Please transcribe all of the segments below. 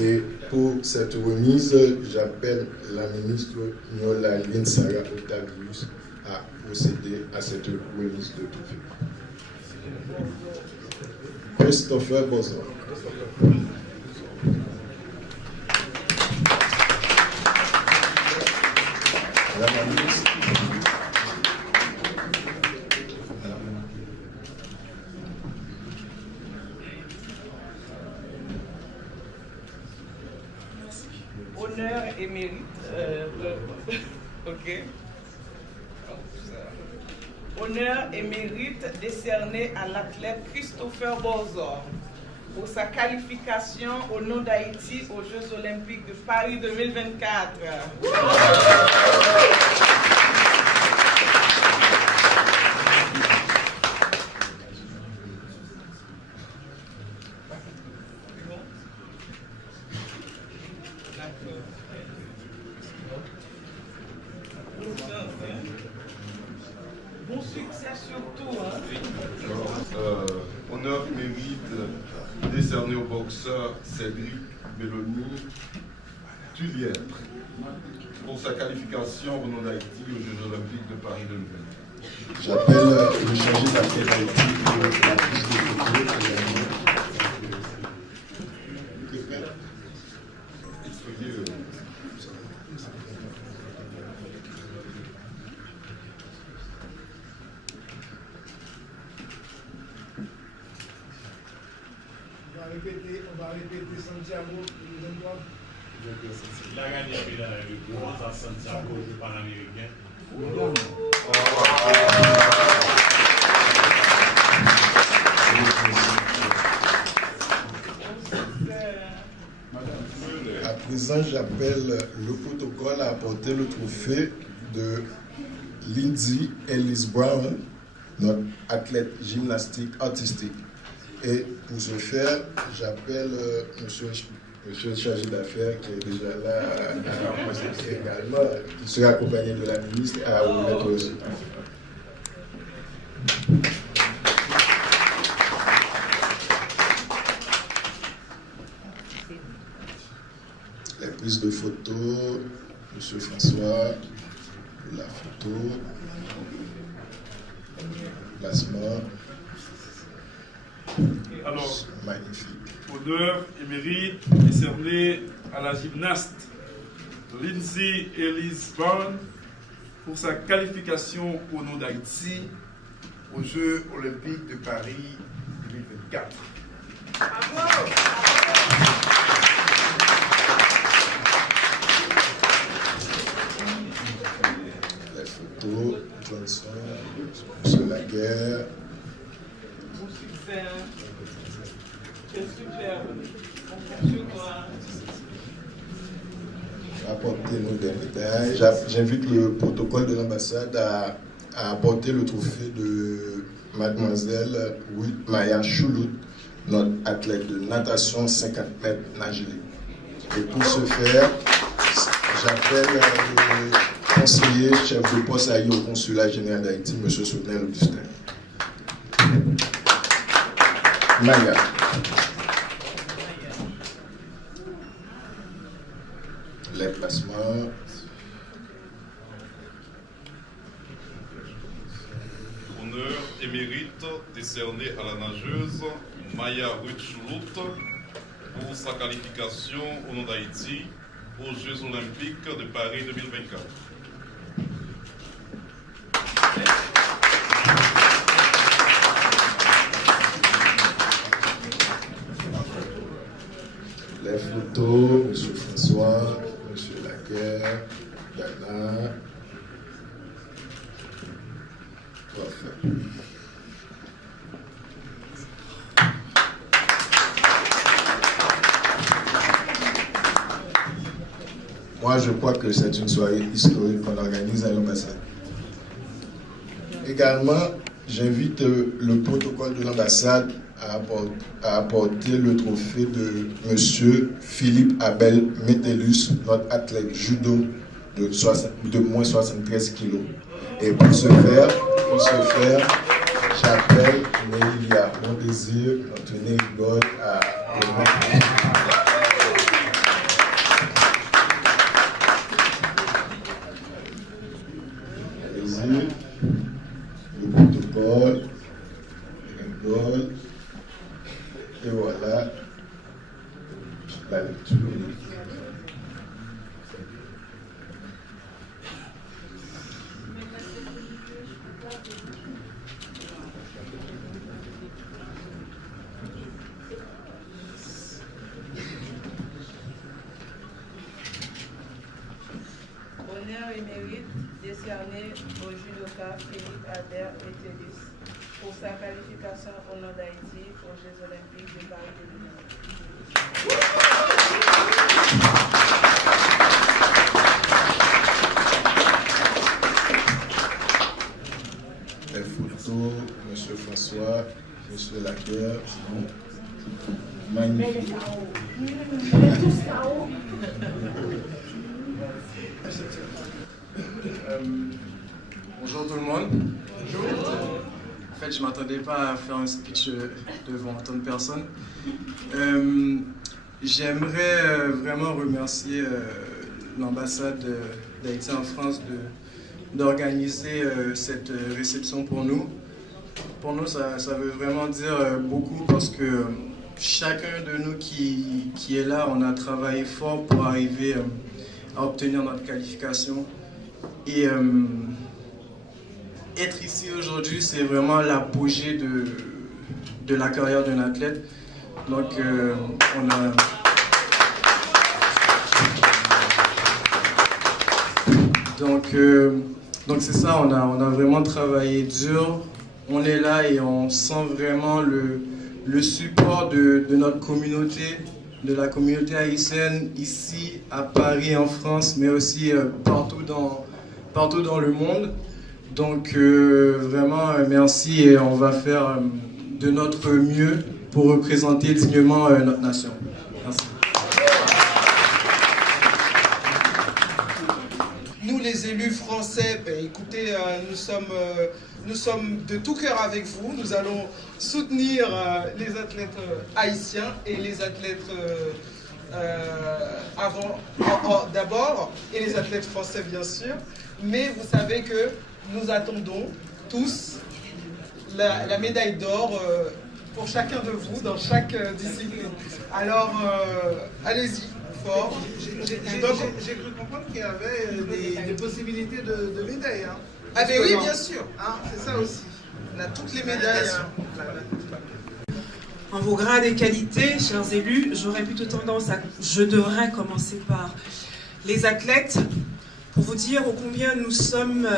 Et pour cette remise, j'appelle la ministre Nyola Linsara Otavius à procéder à cette remise de trophée. Christopher Bozor. Madame la ministre. Honneur et mérite. Ok. Honneur et mérite décerné à l'athlète Christopher Bozor pour sa qualification au nom d'Haïti aux Jeux Olympiques de Paris 2024. Bon succès surtout. Honneur et mérite décerné au boxeur Cédric Belloni Tullière pour sa qualification au nom d'Haïti aux Jeux Olympiques de Paris 2024. J'appelle le chargé d'affaires d'Haïti pour la prise de photo. On va répéter Santiago, il a gagné le gros à Santiago, le Panaméricain. À présent, j'appelle le protocole à apporter le trophée de Lindsay Ellis Brown, notre athlète gymnastique artistique. Et pour ce faire, j'appelle monsieur le chargé d'affaires qui est déjà là à procéder également, qui sera accompagné de la ministre à remettre aussi. La prise de photo, monsieur François, pour la photo, placement. Alors, magnifique. Honneur et mérite décerné à la gymnaste Lindsay Ellis Brown pour sa qualification au nom d'Haïti aux Jeux Olympiques de Paris 2024. Bravo. La photo, Johnson, monsieur Laguerre. Bon succès. C'est super. On compte sur toi. Apporter nos médailles. J'invite le protocole de l'ambassade à apporter le trophée de mademoiselle Maya Choulout, notre athlète de natation 50 mètres nage libre. Et pour ce faire, j'appelle le conseiller chef de poste à au consulat général d'Haïti, M. Soutenel Augustin. Maya. Les placements. Honneur et mérite décerné à la nageuse Maya Ruchloup pour sa qualification au nom d'Haïti aux Jeux Olympiques de Paris 2024. Les photos, M. François, M. Laguerre, Dana. Parfait. Moi, je crois que c'est une soirée historique qu'on organise à l'ambassade. Également, j'invite le protocole de l'ambassade à apporter le trophée de M. Philippe Abel Métellus, notre athlète judo de moins 73 kilos. Et pour ce faire, j'appelle Nélia Mon Désir, notre Nérigole, à remettre. la lecture. Honneur et mérite décerné au judoka Philippe Albert Etelis pour sa qualification au nom d'Haïti aux Jeux Olympiques de Paris 2024. Les photos, M. François, M. Lacquer, magnifique. Bonjour tout le monde. Bonjour. En fait, je ne m'attendais pas à faire un speech devant tant de personnes. J'aimerais vraiment remercier l'ambassade d'Haïti en France d'organiser cette réception pour nous. Pour nous, ça veut vraiment dire beaucoup parce que chacun de nous qui est là, on a travaillé fort pour arriver à obtenir notre qualification. Et être ici aujourd'hui, c'est vraiment l'apogée de la carrière d'un athlète. Donc, donc c'est ça, on a vraiment travaillé dur. On est là et on sent vraiment le support de notre communauté, de la communauté haïtienne ici à Paris, en France, mais aussi partout dans le monde. Donc vraiment merci et on va faire de notre mieux pour représenter dignement notre nation. Merci. Nous les élus français, écoutez, nous sommes de tout cœur avec vous. Nous allons soutenir les athlètes haïtiens et les athlètes d'abord, et les athlètes français bien sûr. Mais vous savez que nous attendons tous la médaille d'or pour chacun de vous dans chaque discipline. Alors, allez-y, fort. J'ai cru comprendre qu'il y avait des possibilités de médailles. Hein. Ah ben oui, bien sûr. Hein, c'est ça aussi. On a toutes les médailles. En vos grades et qualités, chers élus, j'aurais plutôt tendance à... Je devrais commencer par les athlètes, pour vous dire ô combien nous sommes,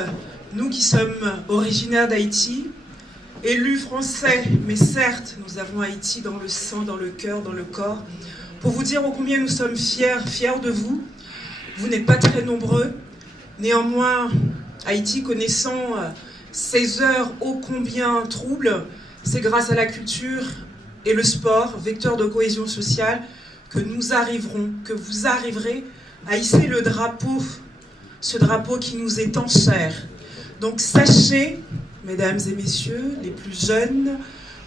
nous qui sommes originaires d'Haïti, élus français, mais certes, nous avons Haïti dans le sang, dans le cœur, dans le corps, pour vous dire ô combien nous sommes fiers de vous. Vous n'êtes pas très nombreux, néanmoins, Haïti connaissant ces heures ô combien troubles, c'est grâce à la culture et le sport, vecteur de cohésion sociale, que nous arriverons, que vous arriverez à hisser le drapeau, ce drapeau qui nous est tant cher. Donc sachez, mesdames et messieurs, les plus jeunes,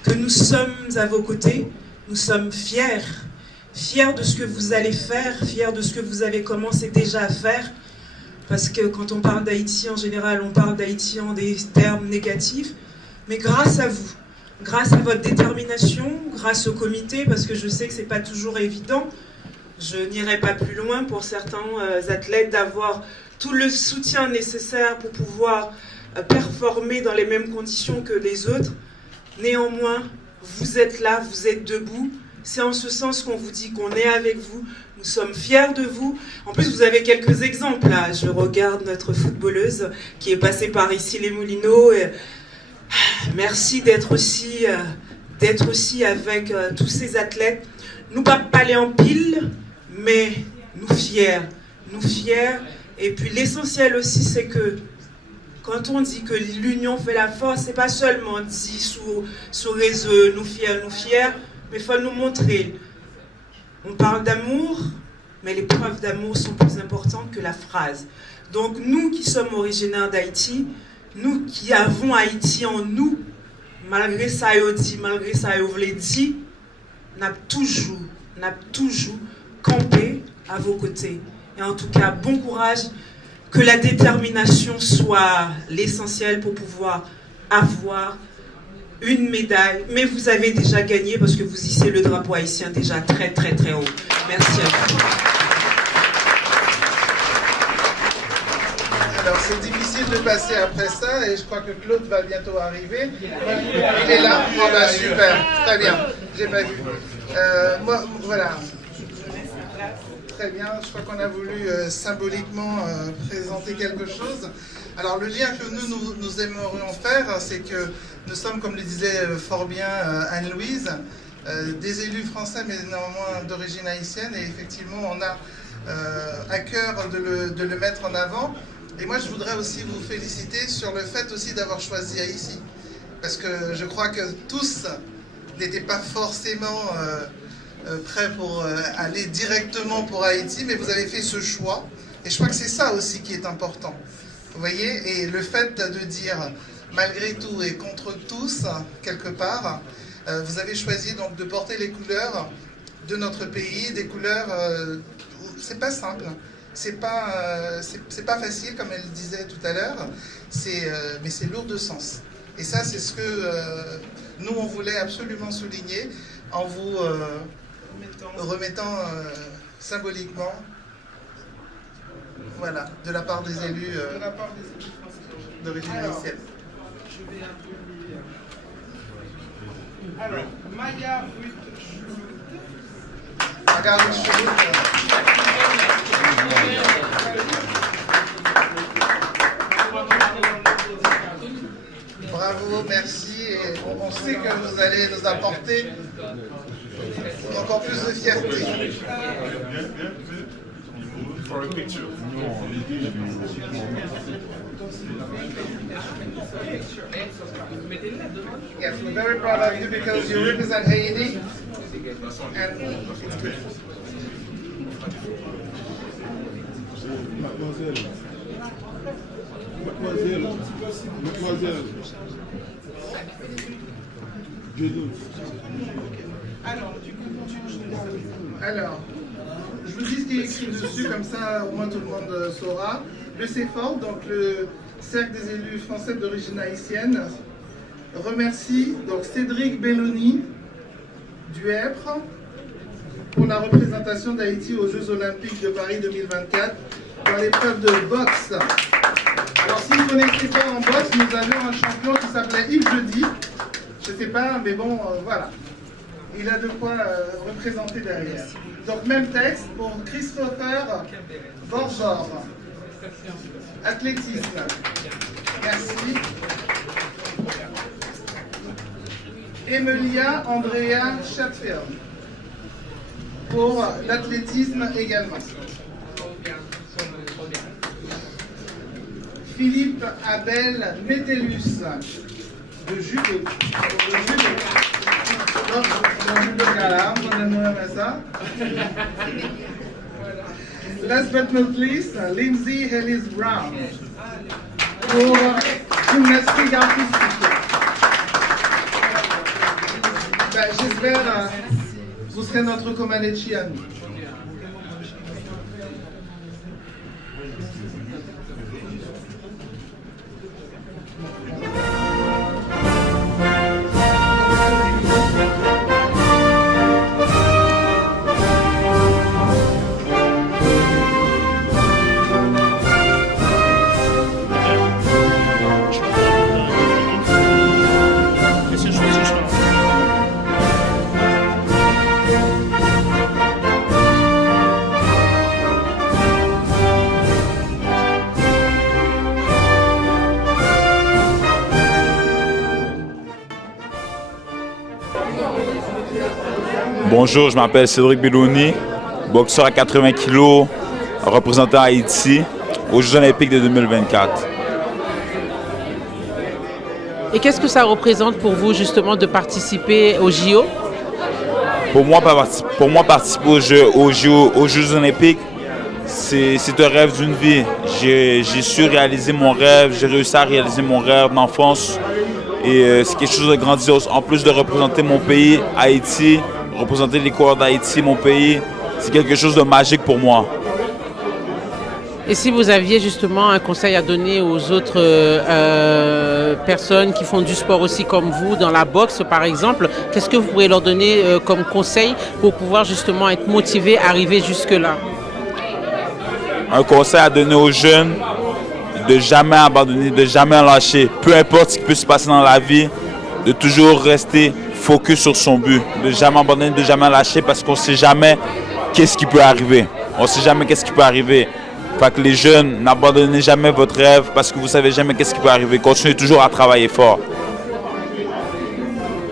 que nous sommes à vos côtés, nous sommes fiers de ce que vous allez faire, fiers de ce que vous avez commencé déjà à faire, parce que quand on parle d'Haïti en général, on parle d'Haïti en des termes négatifs, mais grâce à vous, grâce à votre détermination, grâce au comité, parce que je sais que ce n'est pas toujours évident, je n'irai pas plus loin pour certains athlètes d'avoir tout le soutien nécessaire pour pouvoir performer dans les mêmes conditions que les autres. Néanmoins, vous êtes là, vous êtes debout. C'est en ce sens qu'on vous dit qu'on est avec vous. Nous sommes fiers de vous. En plus, vous avez quelques exemples là. Je regarde notre footballeuse qui est passée par ici les Moulineaux. Et... Merci d'être aussi avec tous ces athlètes. Nous pas parler en pile, mais nous fiers. Et puis l'essentiel aussi, c'est que quand on dit que l'union fait la force, c'est pas seulement dit sous réseau, nous fiers, mais il faut nous montrer. On parle d'amour, mais les preuves d'amour sont plus importantes que la phrase. Donc nous qui sommes originaires d'Haïti, nous qui avons Haïti en nous, malgré ça yo dit, malgré ça yo vle dit, n'a toujours campé à vos côtés. Et en tout cas, bon courage, que la détermination soit l'essentiel pour pouvoir avoir une médaille, mais vous avez déjà gagné parce que vous hissez le drapeau haïtien déjà très très très haut. Merci à vous. Alors c'est difficile de passer après ça et je crois que Claude va bientôt arriver. Il est là. Oh bah super, très bien. J'ai pas vu. Moi voilà. Très bien. Je crois qu'on a voulu symboliquement présenter quelque chose. Alors le lien que nous aimerions faire, c'est que nous sommes, comme le disait fort bien Anne-Louise, des élus français mais néanmoins d'origine haïtienne, et effectivement on a à cœur de le mettre en avant. Et moi je voudrais aussi vous féliciter sur le fait aussi d'avoir choisi Haïti, parce que je crois que tous n'étaient pas forcément prêts pour aller directement pour Haïti, mais vous avez fait ce choix, et je crois que c'est ça aussi qui est important. Vous voyez, et le fait de dire malgré tout et contre tous, quelque part, vous avez choisi donc de porter les couleurs de notre pays, des couleurs, c'est pas simple, c'est pas facile comme elle disait tout à l'heure, mais c'est lourd de sens. Et ça c'est ce que nous on voulait absolument souligner en vous remettant symboliquement. Voilà, de la part des élus d'origine haïtienne. Je vais un peu lire. Alors, Maya Ruth-Chouloud. Bravo, merci. Et on sait que vous allez nous apporter encore plus de fierté. For a picture. Yes, we're very proud of you because you represent Haiti. And it's good. Mademoiselle. Alors, je vous dis ce qui est écrit dessus, comme ça au moins tout le monde saura. Le CEFOR, donc le Cercle des élus français d'origine haïtienne, remercie donc Cédric Belloni du Hèpre pour la représentation d'Haïti aux Jeux Olympiques de Paris 2024 dans l'épreuve de boxe. Alors si vous ne connaissez pas en boxe, nous avions un champion qui s'appelait Yves Jeudi. Je ne sais pas, mais bon, voilà. Il a de quoi représenter derrière. Donc même texte pour Christopher Borzor. Athlétisme. Merci. Emilia Andrea Chatfield pour l'athlétisme également. Philippe Abel Métellus de judo. Last but not least, Lindsay Ellis Brown pour gymnastique artistique. J'espère vous serez notre Comaneci à nous. Bonjour, je m'appelle Cédric Belloni, boxeur à 80 kg, représentant Haïti aux Jeux Olympiques de 2024. Et qu'est-ce que ça représente pour vous justement de participer aux JO? Pour moi, participer aux Jeux Olympiques, c'est un rêve d'une vie. J'ai su réaliser mon rêve, j'ai réussi à réaliser mon rêve d'enfance. Et c'est quelque chose de grandiose. En plus de représenter mon pays, Haïti, représenter les couleurs d'Haïti, mon pays, c'est quelque chose de magique pour moi. Et si vous aviez justement un conseil à donner aux autres personnes qui font du sport aussi comme vous, dans la boxe par exemple, qu'est-ce que vous pourriez leur donner comme conseil pour pouvoir justement être motivés à arriver jusque-là? Un conseil à donner aux jeunes, de jamais abandonner, de jamais lâcher. Peu importe ce qui peut se passer dans la vie, de toujours rester focus sur son but, de jamais abandonner, de jamais lâcher parce qu'on ne sait jamais qu'est-ce qui peut arriver. On ne sait jamais qu'est-ce qui peut arriver. Fait que les jeunes, n'abandonnez jamais votre rêve parce que vous ne savez jamais qu'est-ce qui peut arriver. Continuez toujours à travailler fort.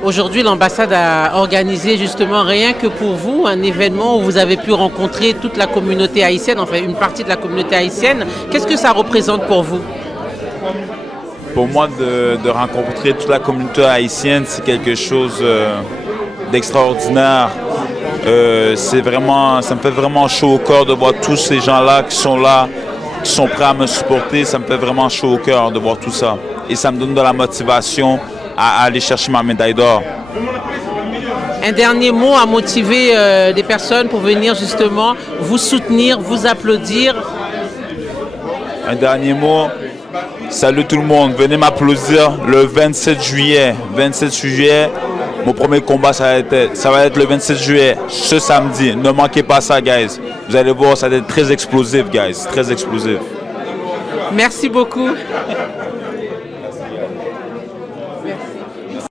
Aujourd'hui, l'ambassade a organisé justement rien que pour vous un événement où vous avez pu rencontrer toute la communauté haïtienne, enfin une partie de la communauté haïtienne. Qu'est-ce que ça représente pour vous? Pour moi, de rencontrer toute la communauté haïtienne, c'est quelque chose d'extraordinaire. Ça me fait vraiment chaud au cœur de voir tous ces gens-là qui sont prêts à me supporter. Ça me fait vraiment chaud au cœur de voir tout ça. Et ça me donne de la motivation à aller chercher ma médaille d'or. Un dernier mot à motiver des personnes pour venir justement vous soutenir, vous applaudir. Un dernier mot. Salut tout le monde. Venez m'applaudir le 27 juillet. 27 juillet. Mon premier combat, ça va être le 27 juillet, ce samedi. Ne manquez pas ça, guys. Vous allez voir, ça va être très explosif, guys. Très explosif. Merci beaucoup.